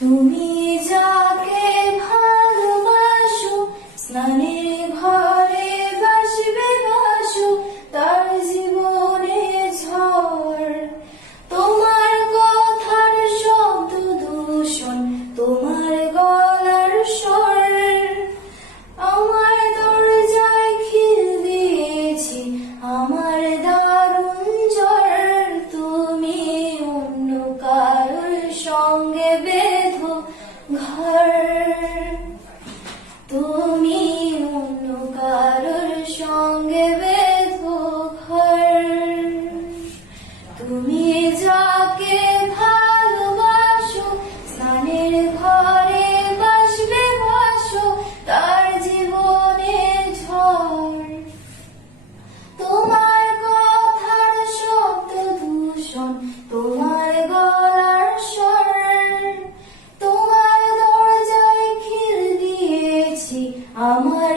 তুমি যাকে ভালোবাসো, স্নানের ঘরে বাসবে ভাসো, তার জীবনে ঝড়। তোমার কথার শব্দ দূষণ, তোমার গলার স্বর, আমার দরজায় খিল দিয়েছি, আমার দারুণ জ্বর। তুমি অন্য কারোর সঙ্গে বেঁধো ঘর, তুমি অন্য কারোর সঙ্গে বেঁধো ঘর। তুমি যাকে ভালোবাসো, স্নানের ঘরে বাসবে ভাসো, তার জীবনে ঝড়। তোমার কথার শব্দ দূষণ, তোমার গলার স্বর, তোমার দরজায় খিল দিয়েছি, আমার